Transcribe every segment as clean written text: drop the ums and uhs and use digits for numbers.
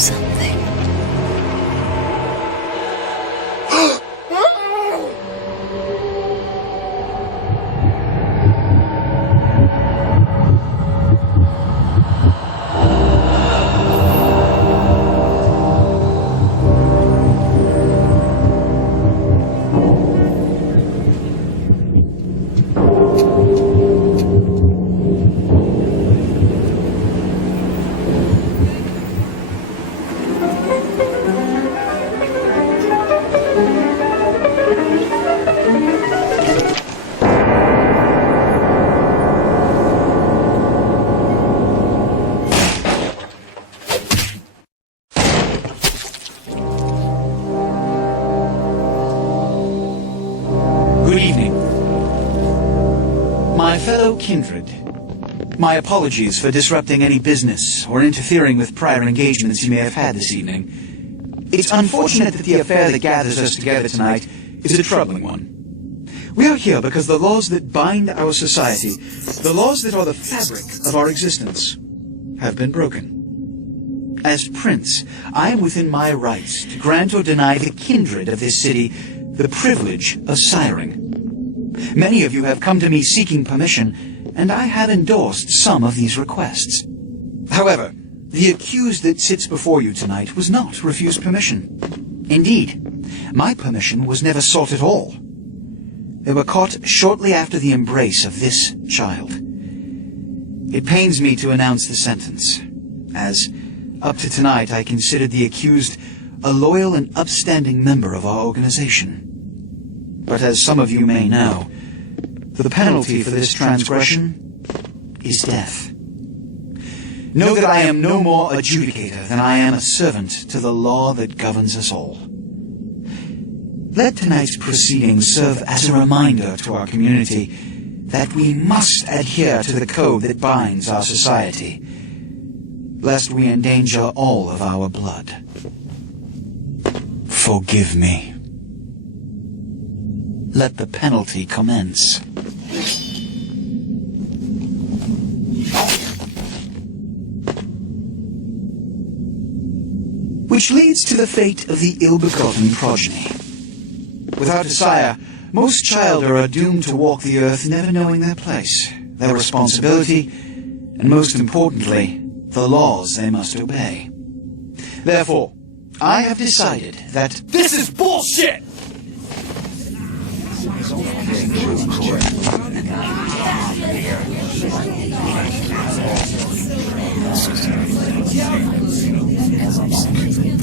something. Good evening. My fellow kindred, my apologies for disrupting any business or interfering with prior engagements you may have had this evening. It's unfortunate that the affair that gathers us together tonight is a troubling one. We are here because the laws that bind our society, the laws that are the fabric of our existence, have been broken. As Prince, I am within my rights to grant or deny the kindred of this city the privilege of siring. Many of you have come to me seeking permission, and I have endorsed some of these requests. However, the accused that sits before you tonight was not refused permission. Indeed, my permission was never sought at all. They were caught shortly after the embrace of this child. It pains me to announce the sentence, as up to tonight I considered the accused a loyal and upstanding member of our organization. But as some of you may know, the penalty for this transgression is death. Know that I am no more adjudicator than I am a servant to the law that governs us all. Let tonight's proceedings serve as a reminder to our community that we must adhere to the code that binds our society, lest we endanger all of our blood. Forgive me. Let the penalty commence. Which leads to the fate of the ill-begotten progeny. Without a sire, most children are doomed to walk the earth never knowing their place, their responsibility, and most importantly, the laws they must obey. Therefore, I have decided that This is bullshit!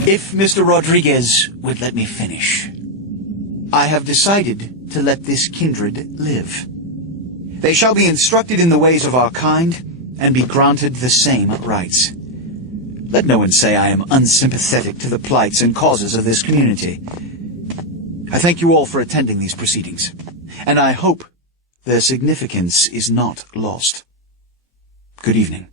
if Mr. Rodriguez would let me finish, I have decided to let this kindred live. They shall be instructed in the ways of our kind and be granted the same rights. Let no one say I am unsympathetic to the plights and causes of this community. I thank you all for attending these proceedings, and I hope their significance is not lost. Good evening.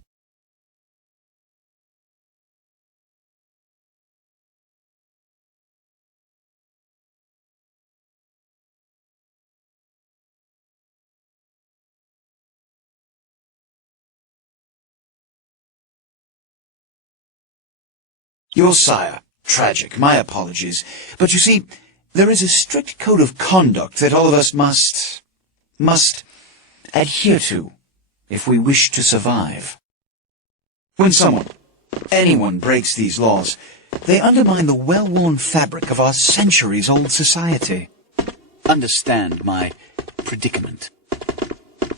Your sire, tragic, my apologies. But you see, there is a strict code of conduct that all of us must adhere to if we wish to survive. When anyone breaks these laws, they undermine the well-worn fabric of our centuries-old society. Understand my predicament.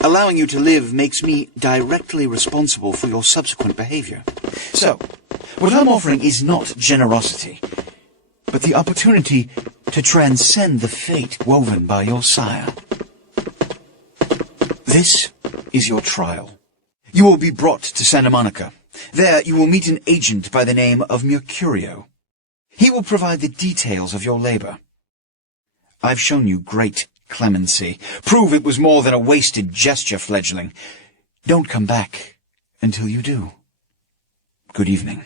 Allowing you to live makes me directly responsible for your subsequent behavior. So, what I'm offering is not generosity, but the opportunity to transcend the fate woven by your sire. This is your trial. You will be brought to Santa Monica. There you will meet an agent by the name of Mercurio. He will provide the details of your labor. I've shown you great clemency. Prove it was more than a wasted gesture, fledgling. Don't come back until you do. Good evening.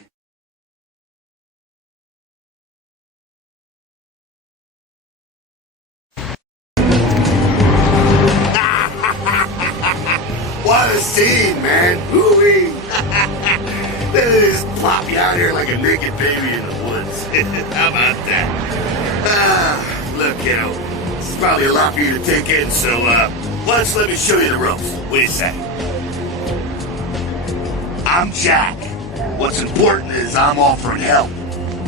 What a scene, man! Hoo-wee! This is plop you out here like a naked baby in the woods. How about that? Look, kiddo, this is probably a lot for you to take in, so, why don't you let me show you the ropes? Wait a second. I'm Jack. What's important is I'm offering help.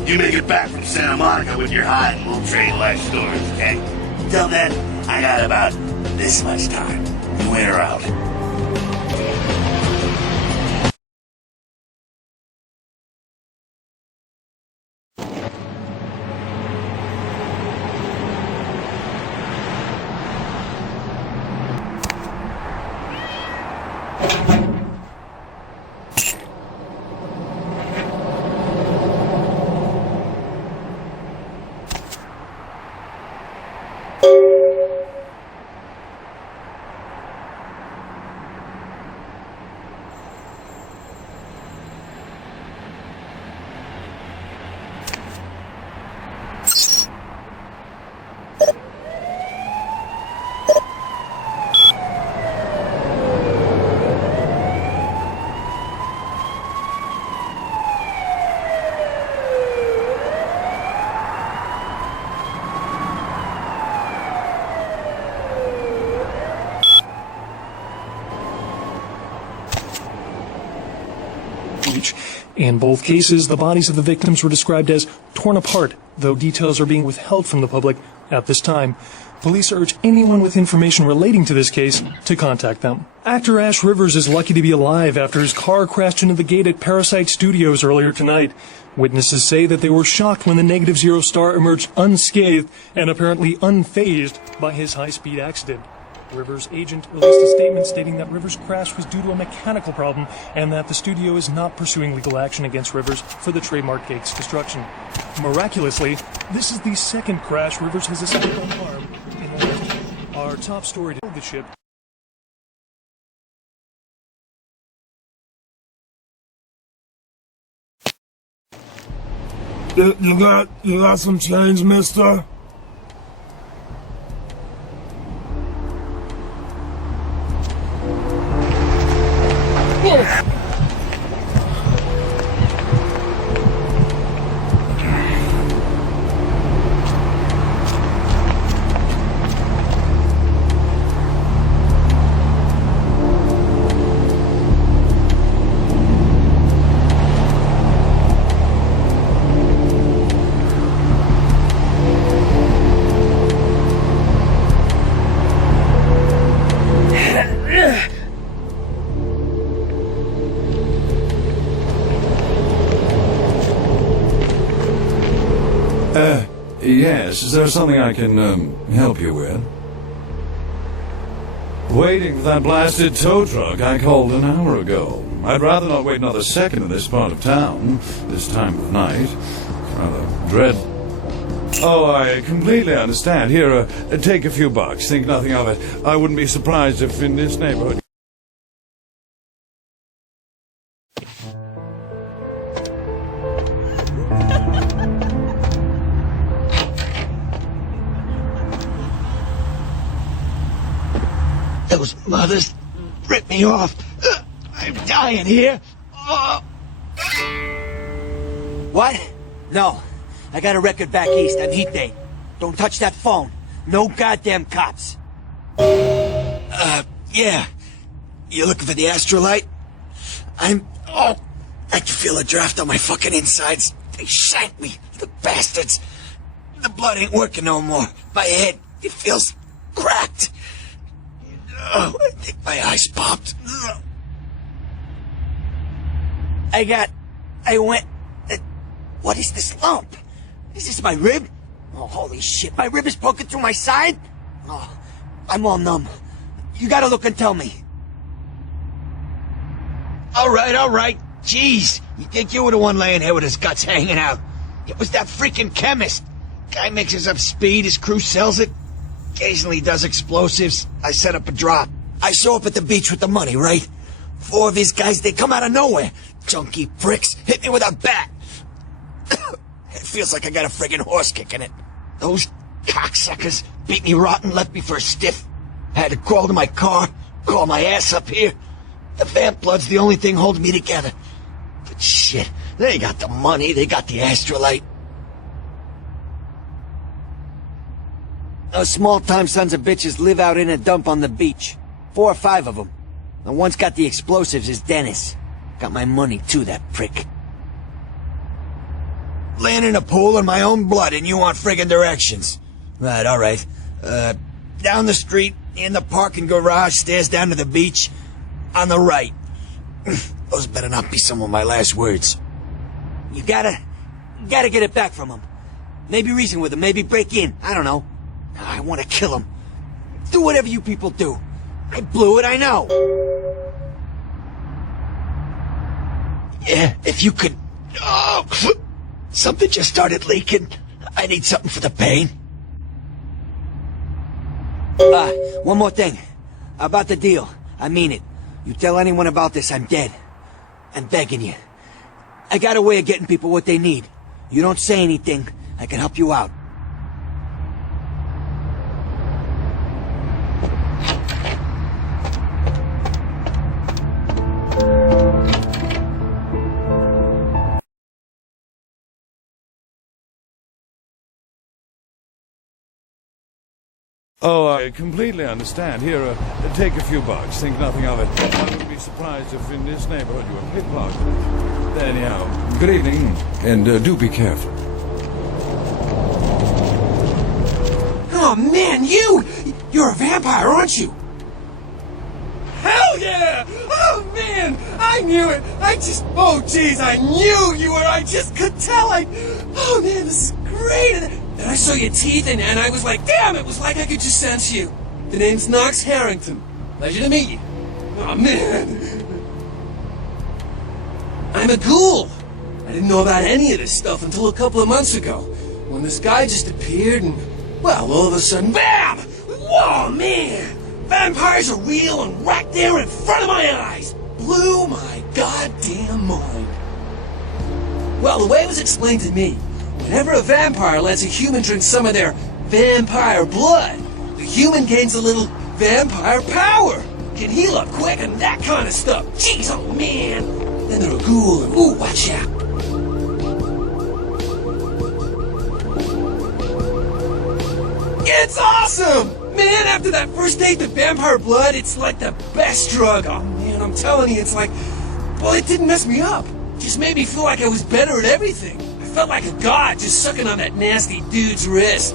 You make it back from Santa Monica with your hide and we'll trade life stories, okay? Till then, I got about this much time. You in or out? In both cases, the bodies of the victims were described as torn apart, though details are being withheld from the public at this time. Police urge anyone with information relating to this case to contact them. Actor Ash Rivers is lucky to be alive after his car crashed into the gate at Parasite Studios earlier tonight. Witnesses say that they were shocked when the Negative Zero star emerged unscathed and apparently unfazed by his high-speed accident. Rivers' agent released a statement stating that Rivers' crash was due to a mechanical problem and that the studio is not pursuing legal action against Rivers for the trademark cake's destruction. Miraculously, this is the second crash Rivers has escaped unharmed in the last year. Our top story to the ship. You got some change, mister? Yes, is there something I can, help you with? Waiting for that blasted tow truck I called an hour ago. I'd rather not wait another second in this part of town, this time of night. It's rather dreadful. Oh, I completely understand. Here, take a few bucks. Think nothing of it. I wouldn't be surprised if in this neighborhood... Those mothers ripped me off. I'm dying here. What? No. I got a record back east on Heat Day. Don't touch that phone. No goddamn cops. Yeah. You looking for the Astrolite? I can feel a draft on my fucking insides. They shanked me, the bastards. The blood ain't working no more. My head, it feels cracked. Oh, I think my eyes popped. What is this lump? Is this my rib? Oh, holy shit, my rib is poking through my side? Oh, I'm all numb. You gotta look and tell me. All right. Jeez, you think you were the one laying here with his guts hanging out? It was that freaking chemist. Guy mixes up speed, his crew sells it. Occasionally does explosives. I set up a drop. I show up at the beach with the money, right? 4 of his guys, they come out of nowhere. Junky pricks hit me with a bat. It feels like I got a friggin' horse kick in it. Those cocksuckers beat me rotten, left me for a stiff. Had to crawl to my car, crawl my ass up here. The vamp blood's the only thing holding me together. But shit, They got the money, they got the astrolite. Those small-time sons of bitches live out in a dump on the beach. 4 or 5 of them. The one's got the explosives is Dennis. Got my money too, that prick. Laying in a pool in my own blood and you want friggin' directions. Right, alright. Down the street, in the parking garage, stairs down to the beach. On the right. Those better not be some of my last words. You gotta get it back from him. Maybe reason with him, maybe break in. I don't know. I want to kill him. Do whatever you people do. I blew it, I know. Yeah, if you could... Oh, something just started leaking. I need something for the pain. One more thing. About the deal. I mean it. You tell anyone about this, I'm dead. I'm begging you. I got a way of getting people what they need. You don't say anything, I can help you out. Oh, I completely understand. Here, take a few bucks. Think nothing of it. I wouldn't be surprised if in this neighborhood you were pickpocketed. Anyhow, good evening, and do be careful. Oh man, you're a vampire, aren't you? Hell yeah! Oh man, I knew it! Oh jeez, I knew you were, I just could tell, oh man, this is great! And I saw your teeth and I was like, damn, it was like I could just sense you. The name's Knox Harrington. Pleasure to meet you. Oh man. I'm a ghoul. I didn't know about any of this stuff until a couple of months ago, when this guy just appeared and, well, all of a sudden, BAM! Whoa, man! Vampires are real and right there in front of my eyes! Blew my goddamn mind. Well, the way it was explained to me, whenever a vampire lets a human drink some of their vampire blood, the human gains a little vampire power, can heal up quick and that kind of stuff. Jeez, oh man! Then they're a ghoul and, ooh, watch out! It's awesome! Man, after that first date with vampire blood, it's like the best drug. Oh man, I'm telling you, it's like, well, it didn't mess me up. It just made me feel like I was better at everything. I felt like a god just sucking on that nasty dude's wrist.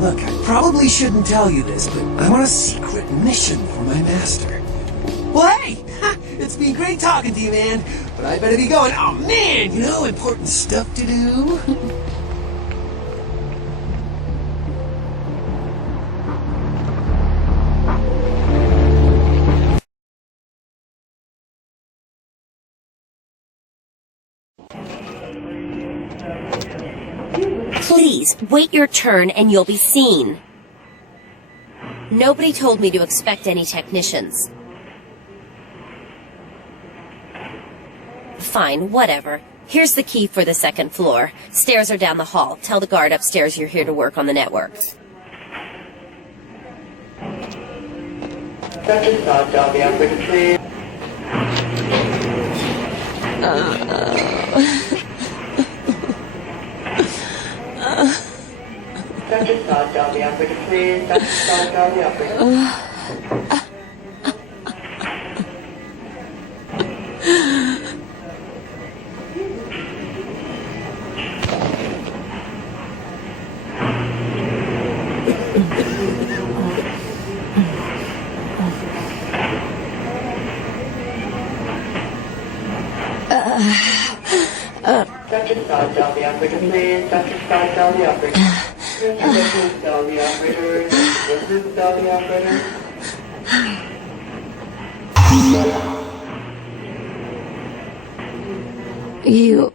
Look, I probably shouldn't tell you this, but I'm on a secret mission for my master. Well, hey, it's been great talking to you, man, but I better be going. Oh man, you know, important stuff to do. Please, wait your turn and you'll be seen. Nobody told me to expect any technicians. Fine, whatever. Here's the key for the second floor. Stairs are down the hall. Tell the guard upstairs you're here to work on the network. Dr. Scott, dial the operator, please. Dr. Scott, dial the operator. Dr. Scott, dial the operator, please. Dr. Scott, dial the operator. Mr. dial the operator. Mr. dial the operator. You...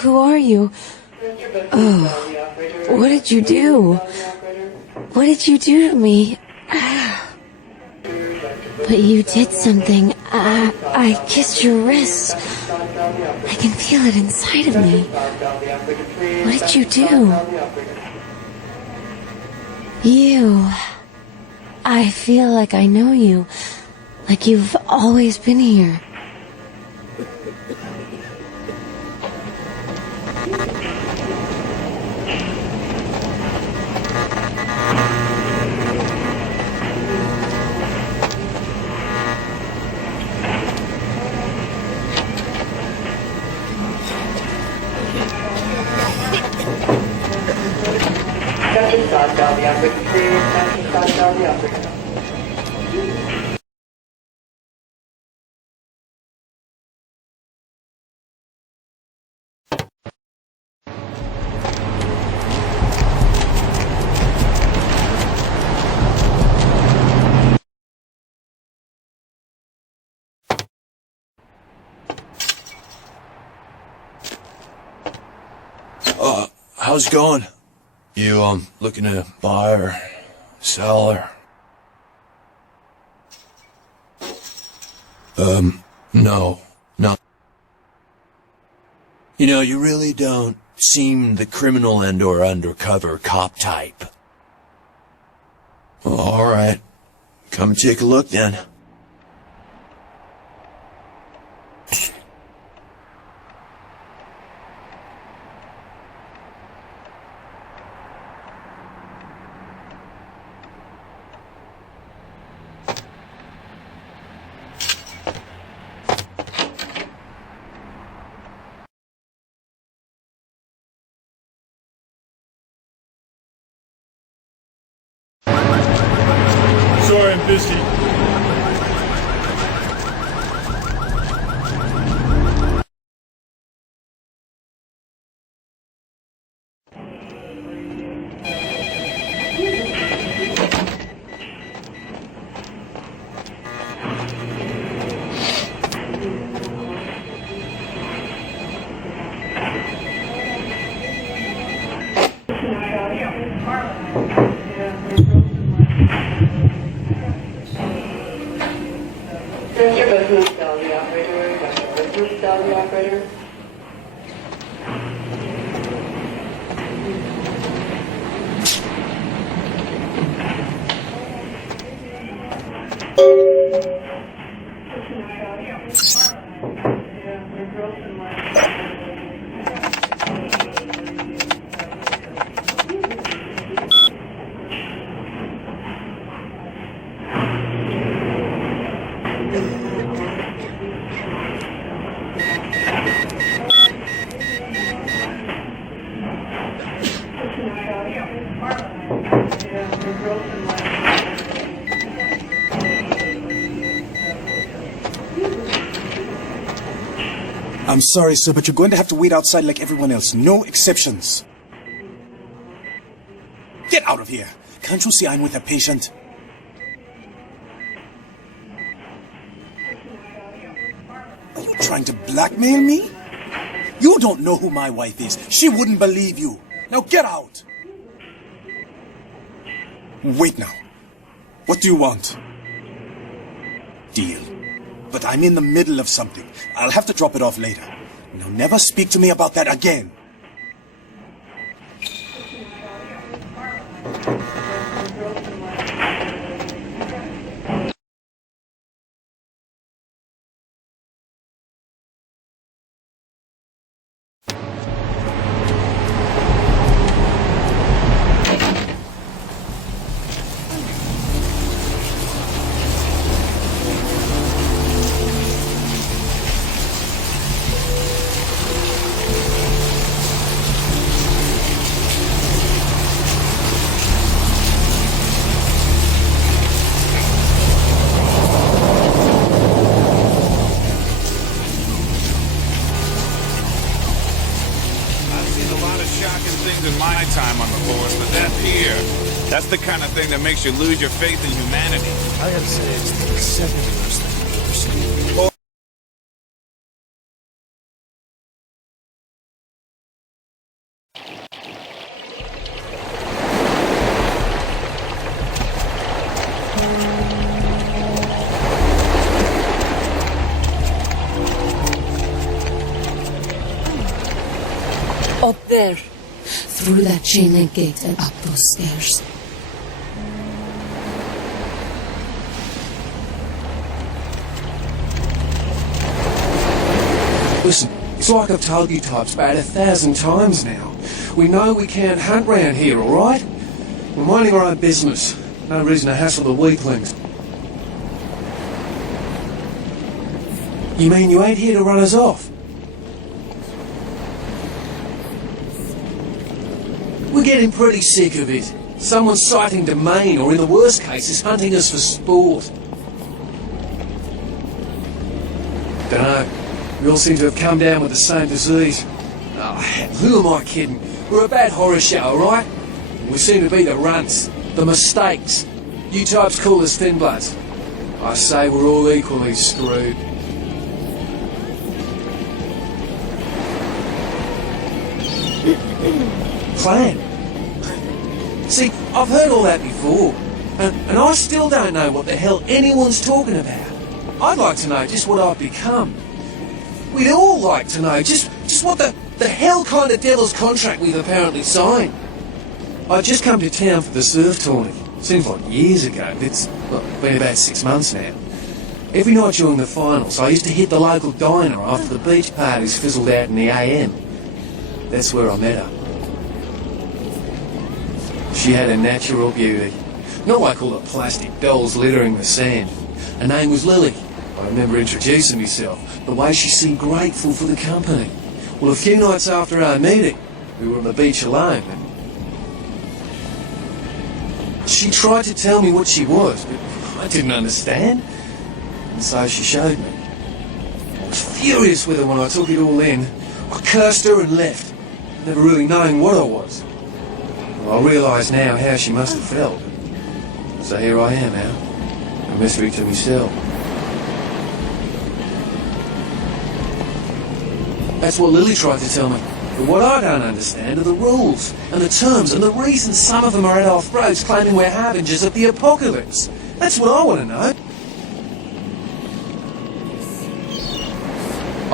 Who are you? Oh, what did you do? What did you do to me? But you did something. I kissed your wrist. I can feel it inside of me. What did you do? You... I feel like I know you. Like you've always been here. Captain Scott, down the operator, please. Captain Scott, down the operator. How's it going? You, looking to buy or sell or... No. You know, you really don't seem the criminal and or undercover cop type. Well, alright. Come and take a look then. Sorry, I'm busy. Mr. Booth, down the operator. Mr. Booth, down the operator. I'm sorry, sir, but you're going to have to wait outside like everyone else. No exceptions. Get out of here. Can't you see I'm with a patient? Are you trying to blackmail me? You don't know who my wife is. She wouldn't believe you. Now get out. Wait now. What do you want? Deal. But I'm in the middle of something. I'll have to drop it off later. Now never speak to me about that again. In my time on the force, but that here, that's the kind of thing that makes you lose your faith in humanity. I gotta say, it's the second worst thing I've ever seen. Up there. Through that chain link gate and up those stairs. Listen, it's like I've told you types about 1,000 times now. We know we can't hunt round here, alright? We're minding our own business. No reason to hassle the weaklings. You mean you ain't here to run us off? We're getting pretty sick of it. Someone's sighting domain, or in the worst cases, hunting us for sport. Dunno. We all seem to have come down with the same disease. Oh, who am I kidding? We're a bad horror show, alright? We seem to be the runts, the mistakes. You types call us thin bloods. I say we're all equally screwed. Plan? See, I've heard all that before, and I still don't know what the hell anyone's talking about. I'd like to know just what I've become. We'd all like to know just what the hell kind of devil's contract we've apparently signed. I'd just come to town for the surf tourney. Seems like years ago, but it's been about 6 months now. Every night during the finals, I used to hit the local diner after the beach parties fizzled out in the AM. That's where I met her. She had a natural beauty. Not like all the plastic dolls littering the sand. Her name was Lily. I remember introducing myself. The way she seemed grateful for the company. Well, a few nights after our meeting, we were on the beach alone, and she tried to tell me what she was, but I didn't understand. And so she showed me. I was furious with her when I took it all in. I cursed her and left, never really knowing what I was. Well, I realise now how she must have felt. So here I am now, a mystery to myself. That's what Lily tried to tell me. But what I don't understand are the rules, and the terms, and the reasons some of them are at our throats claiming we're harbingers of the apocalypse. That's what I want to know.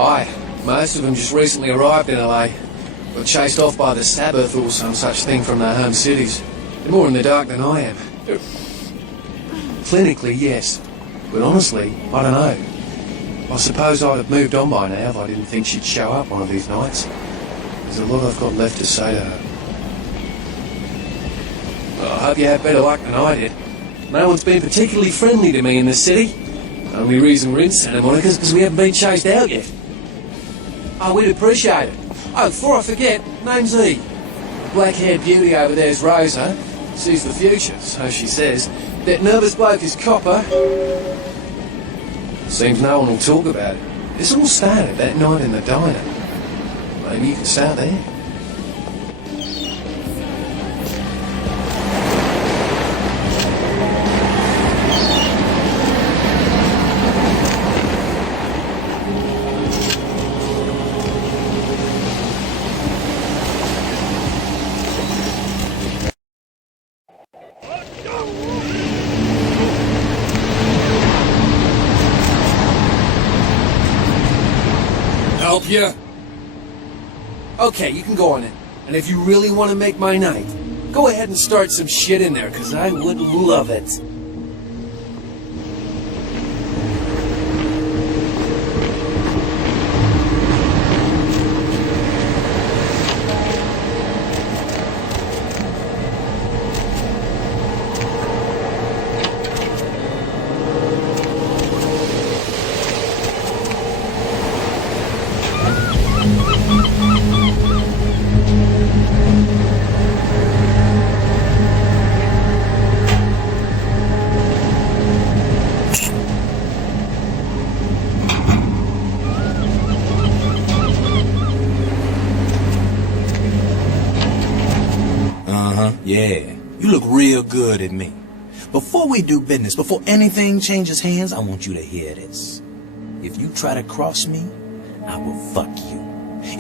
Aye, most of them just recently arrived in LA. Got chased off by the Sabbath or some such thing from their home cities. They're more in the dark than I am. Clinically, yes. But honestly, I don't know. I suppose I'd have moved on by now if I didn't think she'd show up one of these nights. There's a lot I've got left to say to her. Well, I hope you had better luck than I did. No one's been particularly friendly to me in this city. The only reason we're in Santa Monica is because we haven't been chased out yet. Oh, we'd appreciate it. Oh, before I forget, name's E. The black-haired beauty over there's Rosa. Sees the future, so she says. That nervous bloke is Copper. Seems no one will talk about it. This all started that night in the diner. Maybe you can start there. Help you? Okay, you can go on it. And if you really want to make my night, go ahead and start some shit in there, because I would love it. Yeah, you look real good at me. Before we do business, before anything changes hands, I want you to hear this. If you try to cross me, I will fuck you.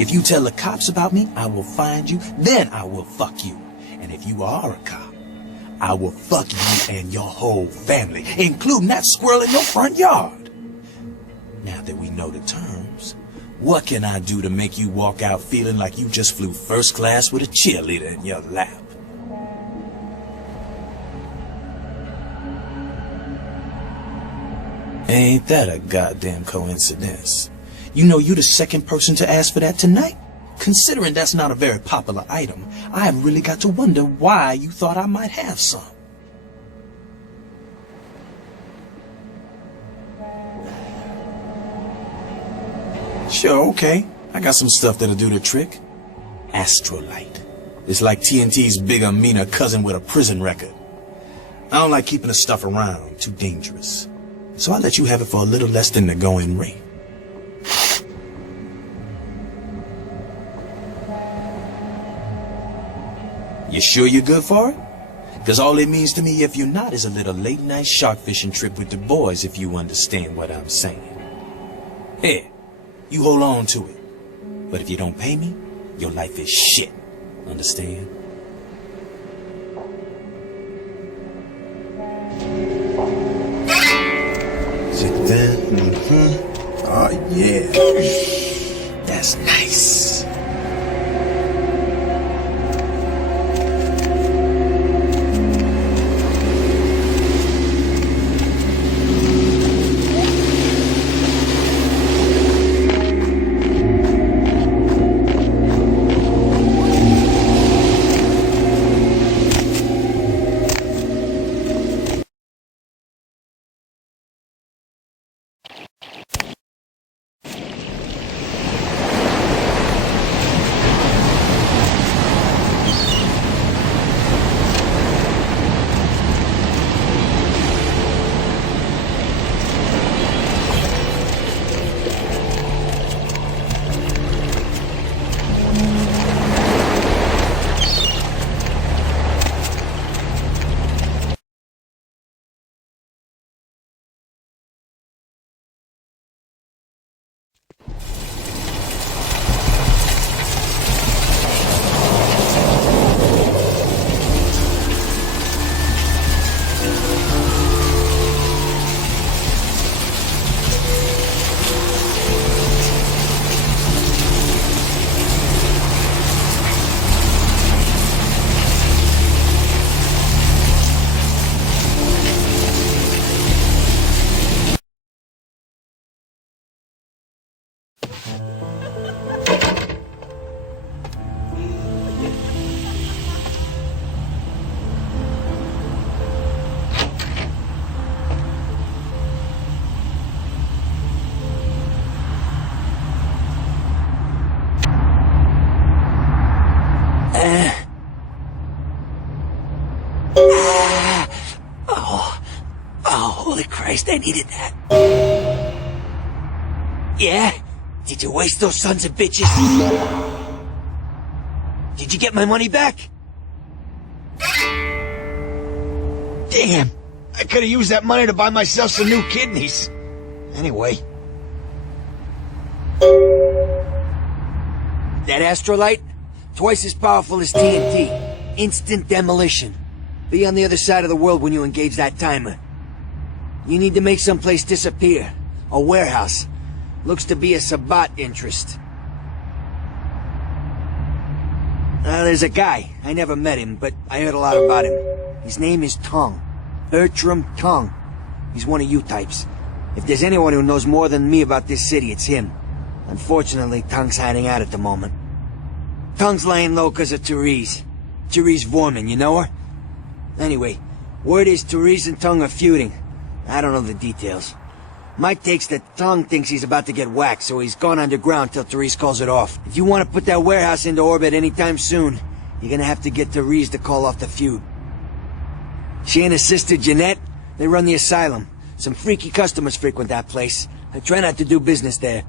If you tell the cops about me, I will find you, then I will fuck you. And if you are a cop, I will fuck you and your whole family, including that squirrel in your front yard. Now that we know the terms, what can I do to make you walk out feeling like you just flew first class with a cheerleader in your lap? Ain't that a goddamn coincidence? You know you're the second person to ask for that tonight. Considering that's not a very popular item, I have really got to wonder why you thought I might have some. Sure, okay. I got some stuff that'll do the trick. Astrolite. It's like TNT's bigger, meaner cousin with a prison record. I don't like keeping the stuff around. Too dangerous. So I'll let you have it for a little less than the going rate. You sure you're good for it? Because all it means to me if you're not is a little late-night shark fishing trip with the boys, if you understand what I'm saying. Here, you hold on to it. But if you don't pay me, your life is shit. Understand? Sit down. Oh, yeah. That's nice. Holy Christ, I needed that. Yeah? Did you waste those sons of bitches? Did you get my money back? Damn! I could have used that money to buy myself some new kidneys. Anyway. That astrolite? Twice as powerful as TNT. Instant demolition. Be on the other side of the world when you engage that timer. You need to make someplace disappear. A warehouse. Looks to be a Sabbat interest. There's a guy. I never met him, but I heard a lot about him. His name is Tong. Bertram Tong. He's one of you types. If there's anyone who knows more than me about this city, it's him. Unfortunately, Tong's hiding out at the moment. Tong's laying low because of Therese. Therese Vorman, you know her? Anyway, word is Therese and Tong are feuding. I don't know the details. My take's that Tong thinks he's about to get whacked, so he's gone underground till Therese calls it off. If you want to put that warehouse into orbit anytime soon, you're gonna have to get Therese to call off the feud. She and her sister Jeanette, they run the asylum. Some freaky customers frequent that place. I try not to do business there.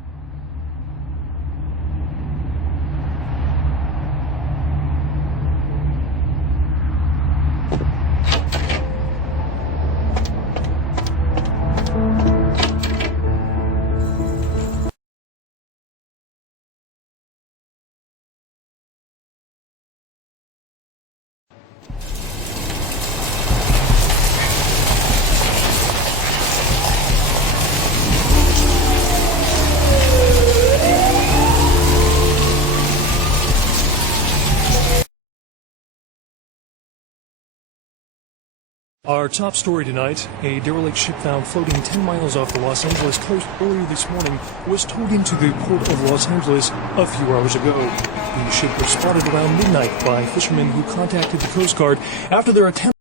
Our top story tonight, a derelict ship found floating 10 miles off the Los Angeles coast earlier this morning was towed into the port of Los Angeles a few hours ago. The ship was spotted around midnight by fishermen who contacted the Coast Guard after their attempt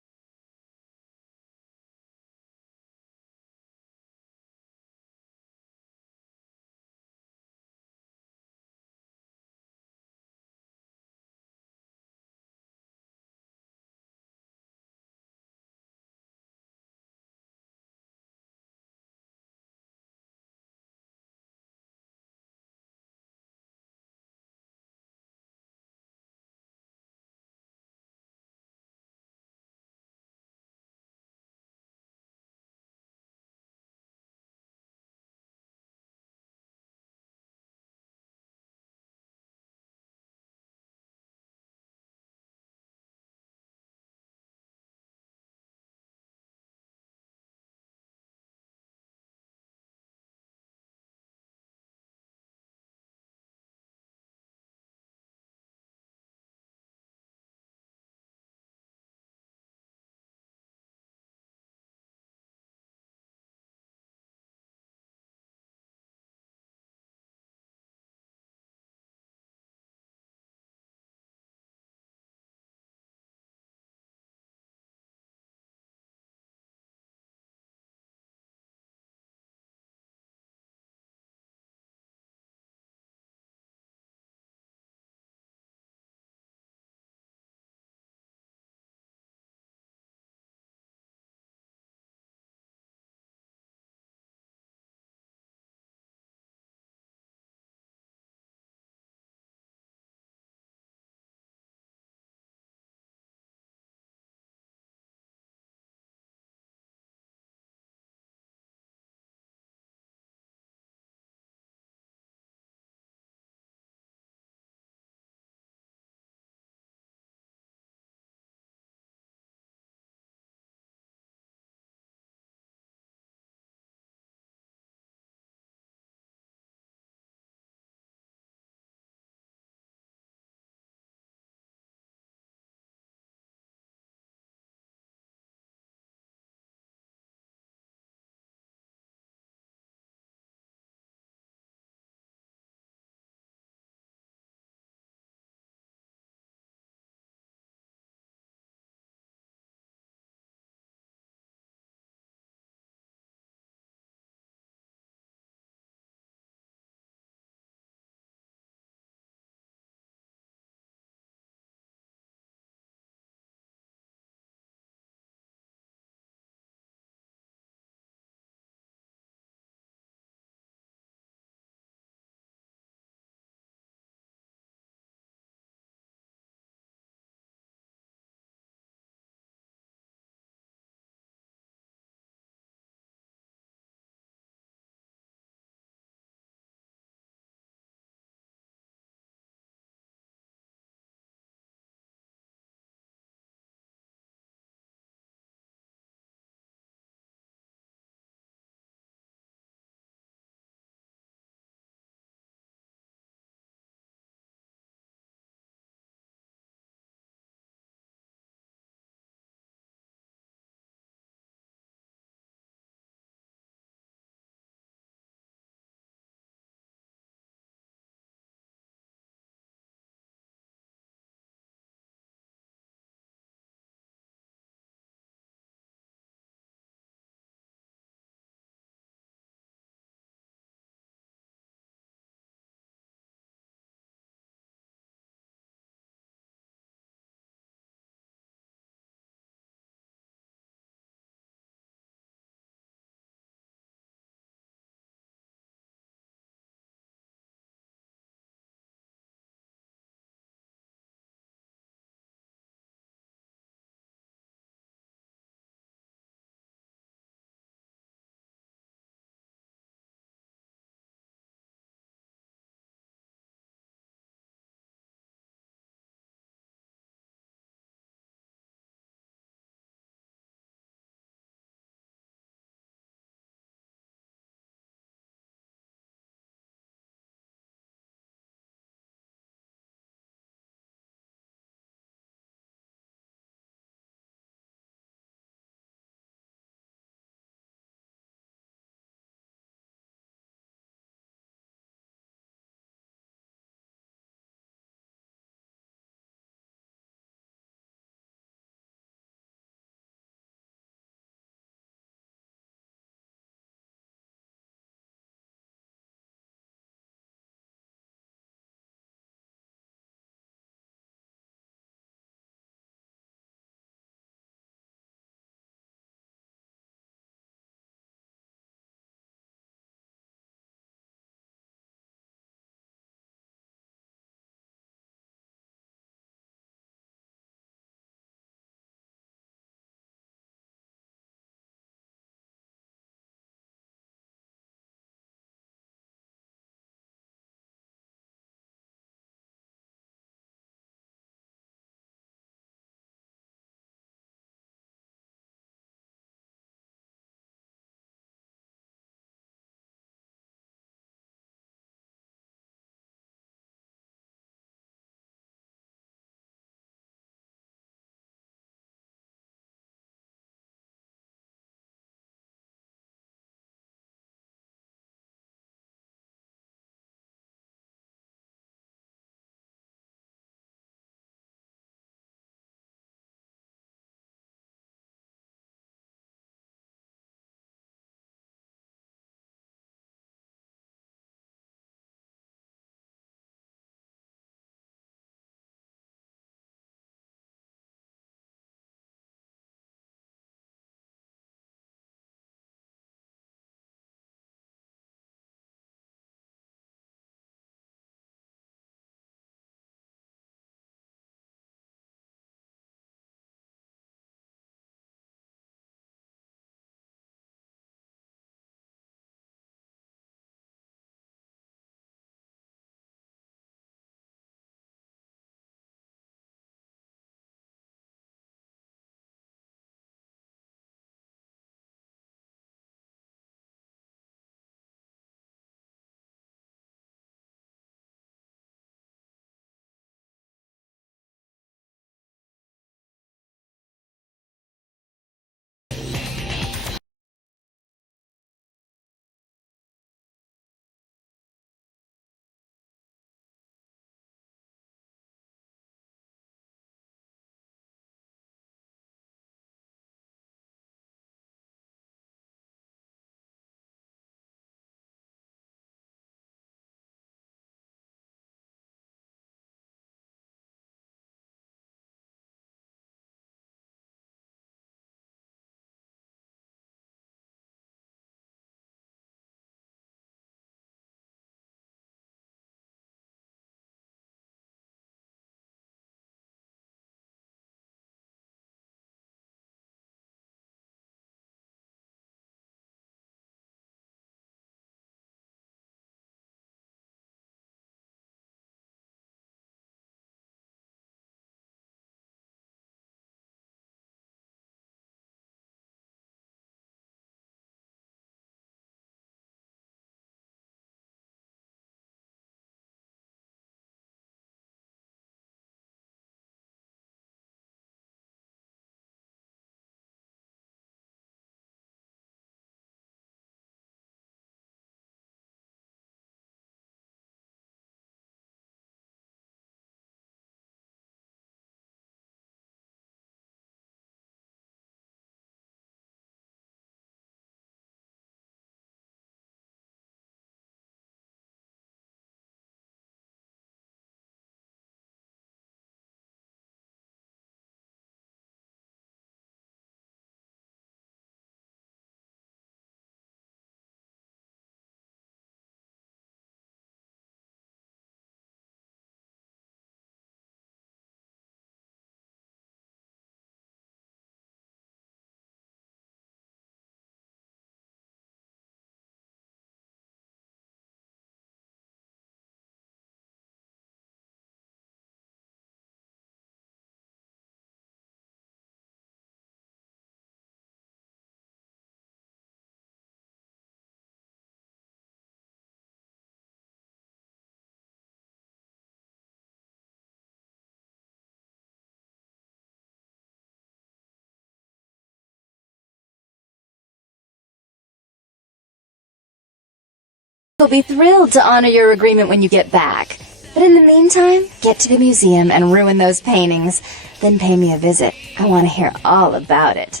We'll be thrilled to honor your agreement when you get back. But in the meantime, get to the museum and ruin those paintings. Then pay me a visit. I want to hear all about it.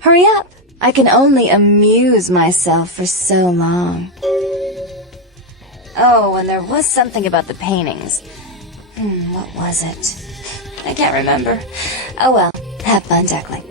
Hurry up. I can only amuse myself for so long. Oh, and there was something about the paintings. What was it? I can't remember. Oh well, have fun, Duckling.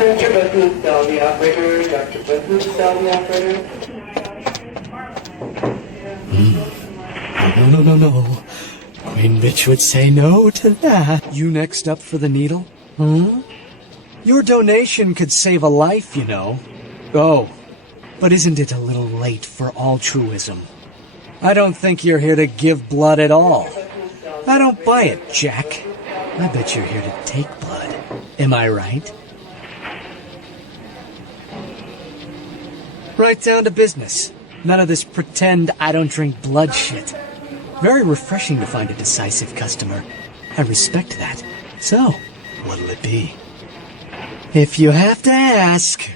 Dr. Booth, dial the operator. Dr. Booth, dial the operator. No. Queen Bitch would say no to that. You next up for the needle? Your donation could save a life, you know. Oh, but isn't it a little late for altruism? I don't think you're here to give blood at all. I don't buy it, Jack. I bet you're here to take blood. Am I right? Right down to business. None of this pretend I don't drink blood shit. Very refreshing to find a decisive customer. I respect that. So, what'll it be? If you have to ask.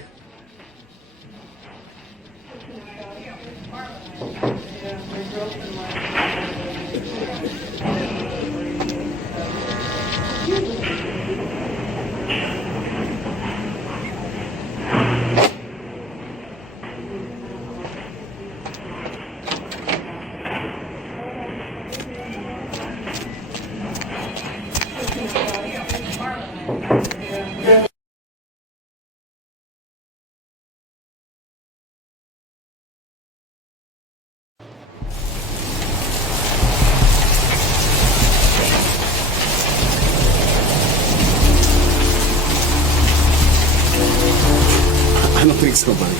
I don't think so, buddy.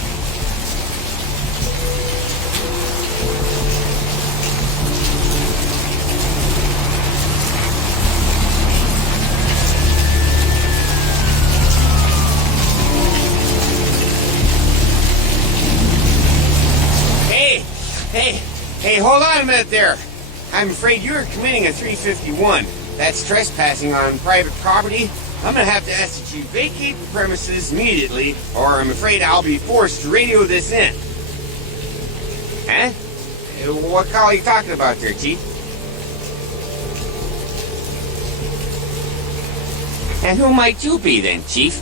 Hey, hold on a minute there. I'm afraid you're committing a 351. That's trespassing on private property. I'm gonna have to ask that you vacate the premises immediately, or I'm afraid I'll be forced to radio this in. Huh? What call are you talking about there, Chief? And who might you be then, Chief?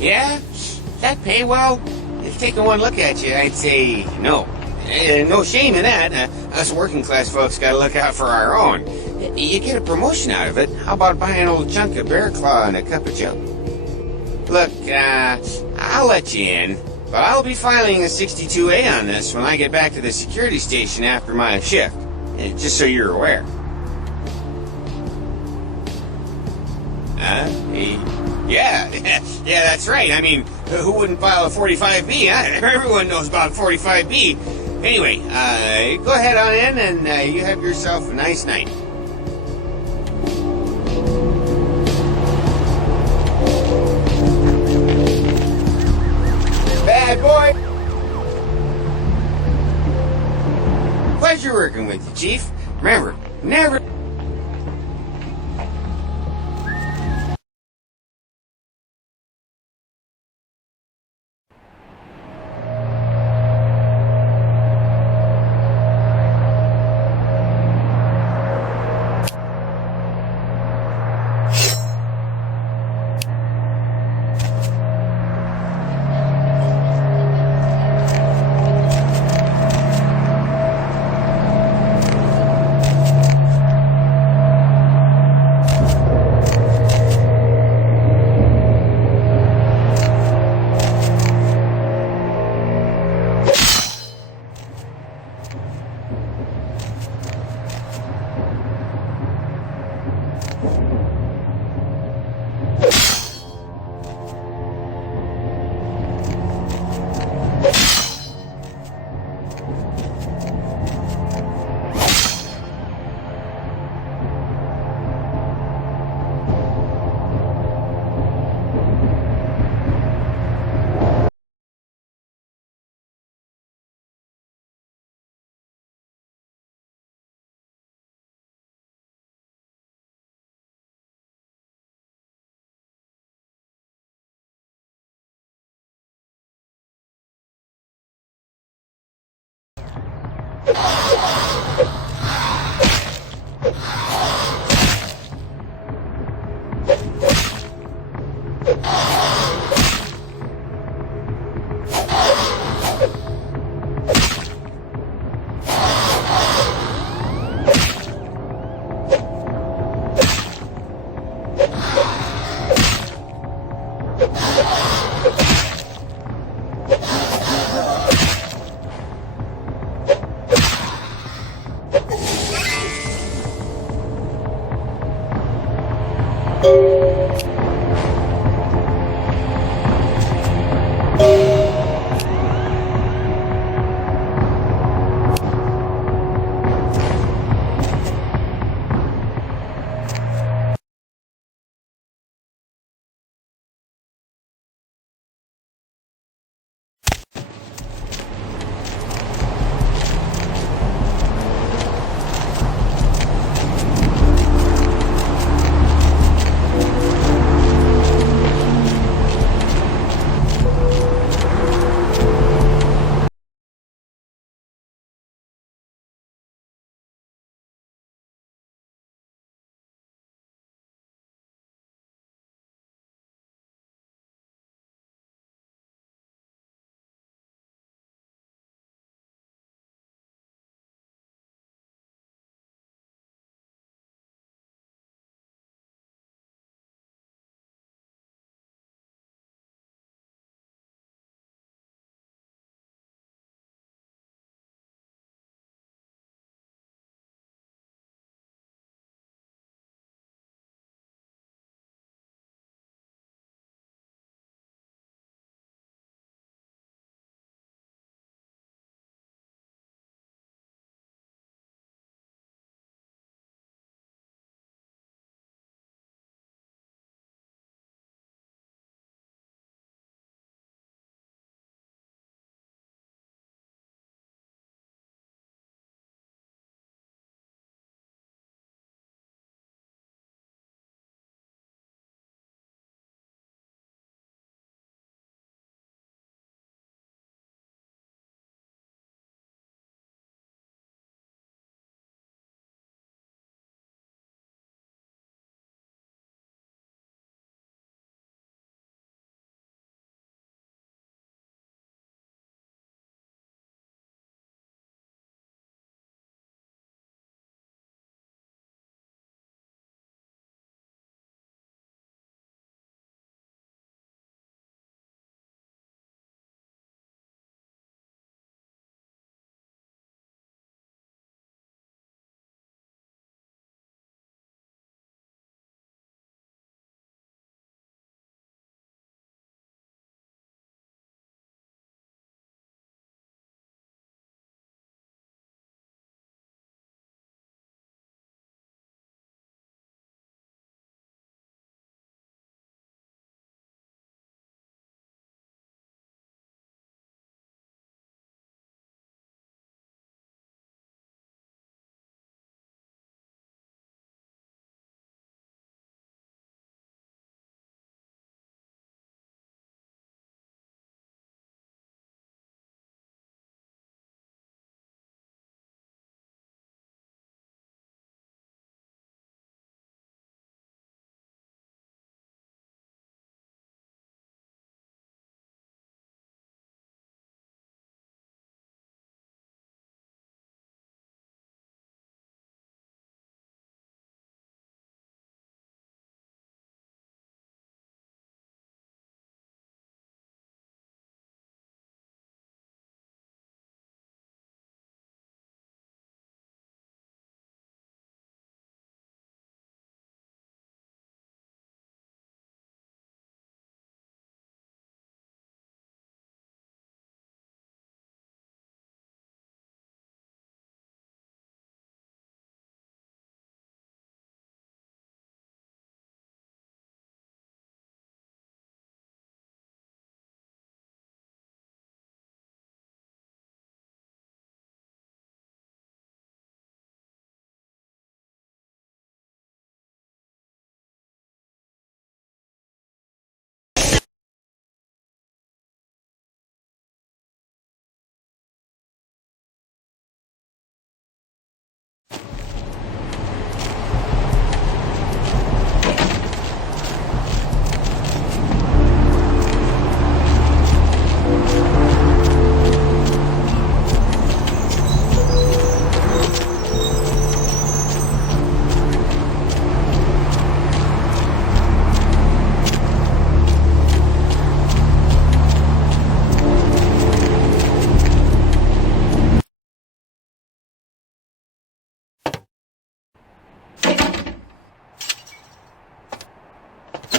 Yeah? That pay well? If taking one look at you, I'd say no. No shame in that. Us working class folks gotta look out for our own. You get a promotion out of it. How about buying an old chunk of bear claw and a cup of joe? Look, I'll let you in, but I'll be filing a 62A on this when I get back to the security station after my shift. Just so you're aware. Yeah, that's right. I mean, who wouldn't file a 45B, huh? Everyone knows about 45B. Anyway, go ahead on in and you have yourself a nice night. Bad boy! Pleasure working with you, Chief. Remember, never...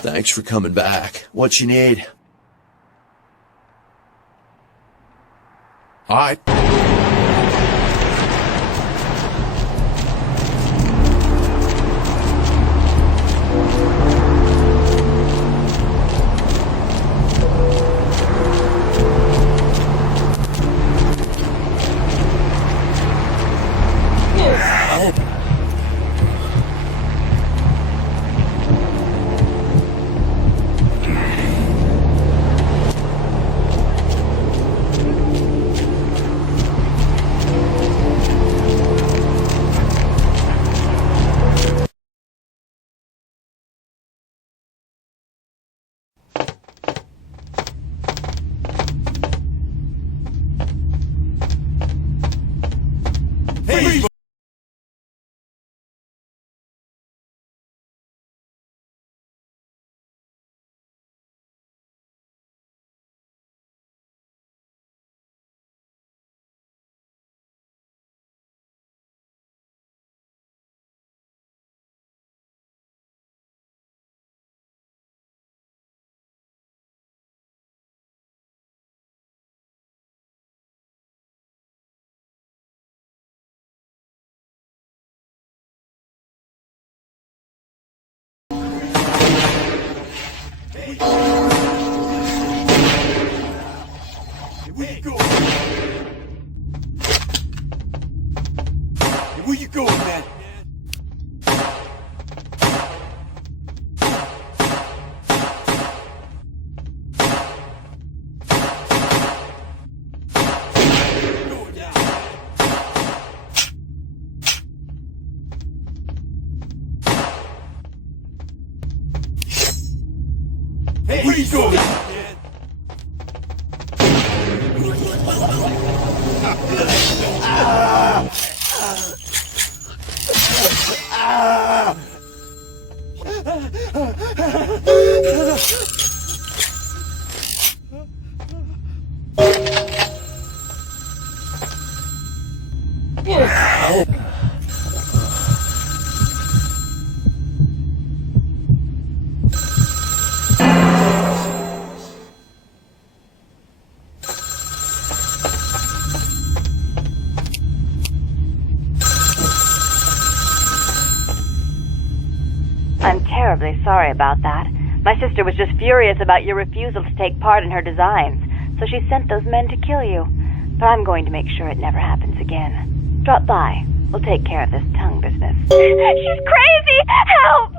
Thanks for coming back. What you need? All right. Hey! Where you going? Where you going, man? Hey, where you going? I'm terribly sorry about that. My sister was just furious about your refusal to take part in her designs, so she sent those men to kill you. But I'm going to make sure it never happens again. Drop by. We'll take care of this tongue business. She's crazy! Help!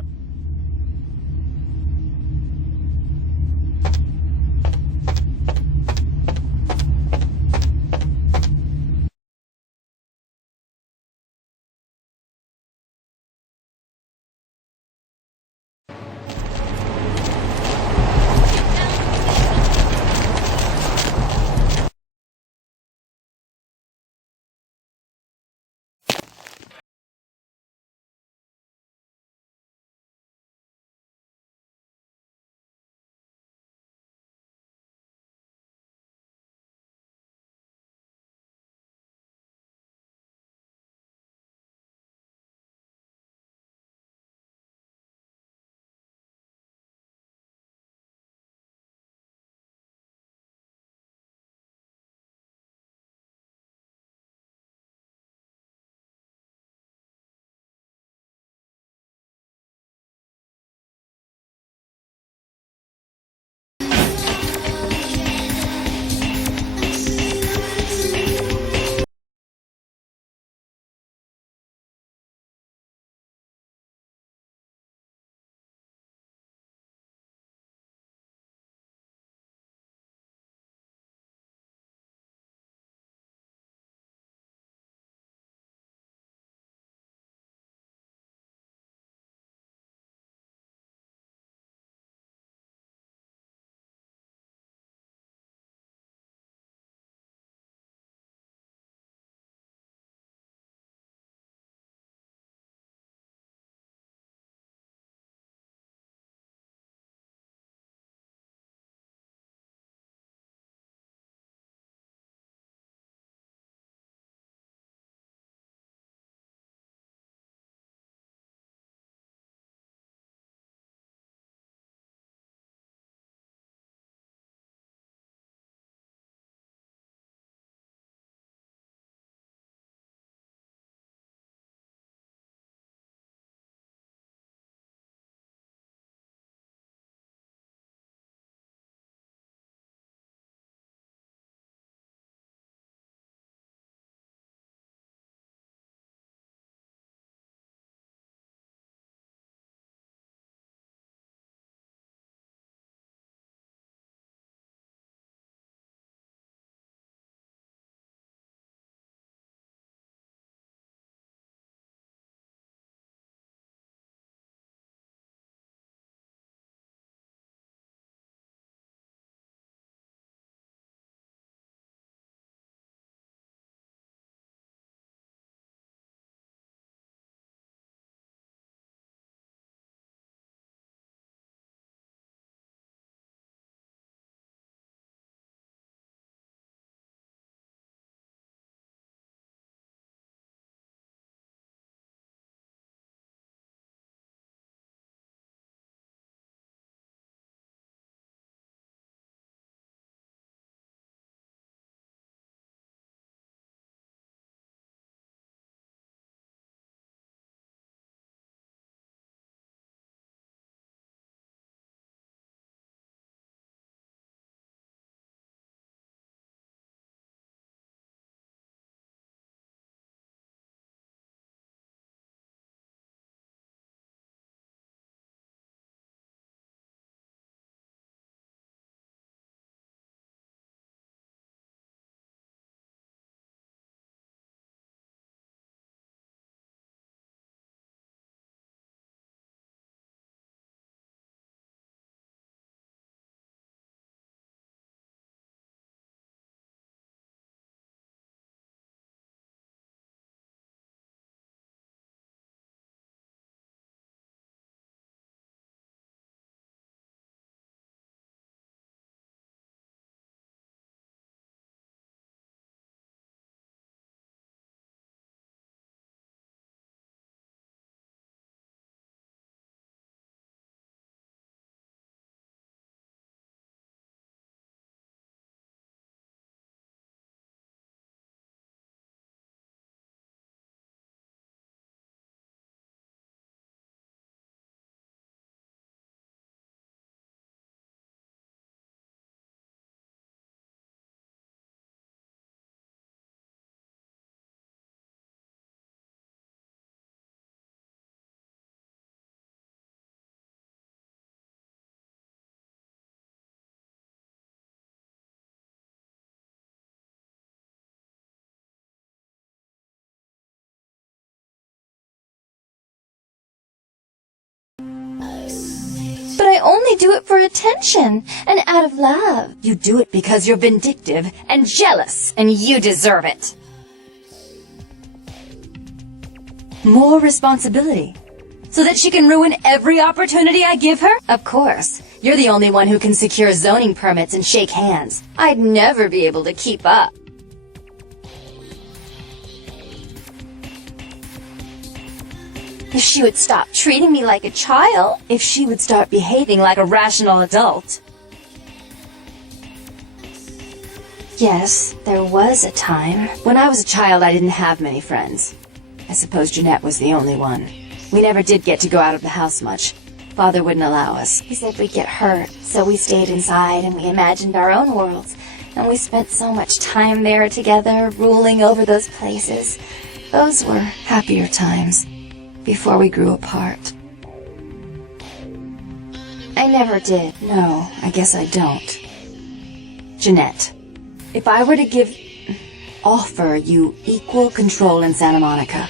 only do it for attention and out of love. You do it because you're vindictive and jealous, and you deserve it. More responsibility. So that she can ruin every opportunity I give her? Of course. You're the only one who can secure zoning permits and shake hands. I'd never be able to keep up. If she would stop treating me like a child, if she would start behaving like a rational adult. Yes, there was a time. When I was a child, I didn't have many friends. I suppose Jeanette was the only one. We never did get to go out of the house much. Father wouldn't allow us. He said we'd get hurt, so we stayed inside and we imagined our own worlds. And we spent so much time there together, ruling over those places. Those were happier times. Before we grew apart. I never did. No, I guess I don't. Jeanette, if I were to offer you equal control in Santa Monica,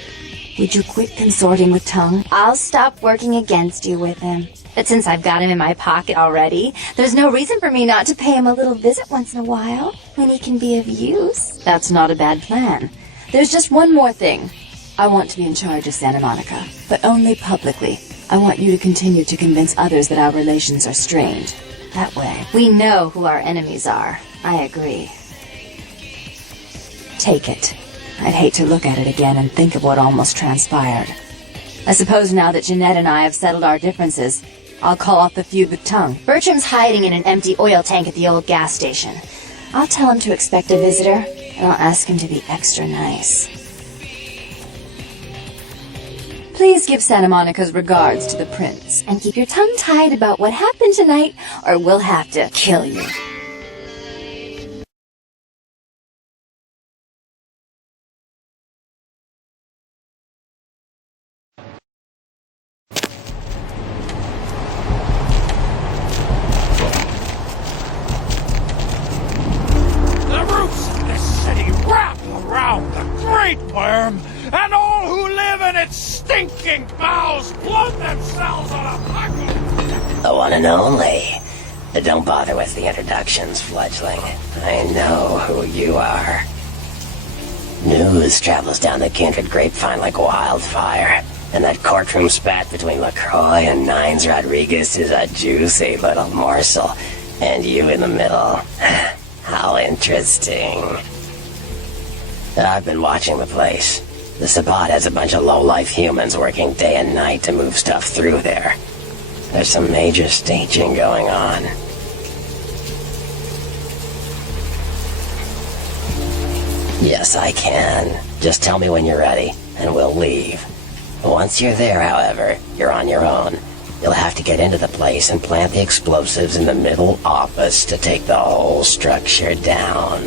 would you quit consorting with Tongue? I'll stop working against you with him. But since I've got him in my pocket already, there's no reason for me not to pay him a little visit once in a while, when he can be of use. That's not a bad plan. There's just one more thing. I want to be in charge of Santa Monica, but only publicly. I want you to continue to convince others that our relations are strained. That way, we know who our enemies are. I agree. Take it. I'd hate to look at it again and think of what almost transpired. I suppose now that Jeanette and I have settled our differences, I'll call off the feud with Tongue. Bertram's hiding in an empty oil tank at the old gas station. I'll tell him to expect a visitor, and I'll ask him to be extra nice. Please give Santa Monica's regards to the prince, and keep your tongue tied about what happened tonight, or we'll have to kill you. The roots of this city wrap around the Great Worm, and all who live in its stinking bowels bloat themselves on a puckle. The one and only. But don't bother with the introductions, fledgling. I know who you are. News travels down the kindred grapevine like wildfire, and that courtroom spat between LaCroix and Nines Rodriguez is a juicy little morsel, and you in the middle. How interesting. I've been watching the place. The Sabbat has a bunch of low-life humans working day and night to move stuff through there. There's some major staging going on. Yes, I can. Just tell me when you're ready, and we'll leave. Once you're there, however, you're on your own. You'll have to get into the place and plant the explosives in the middle office to take the whole structure down.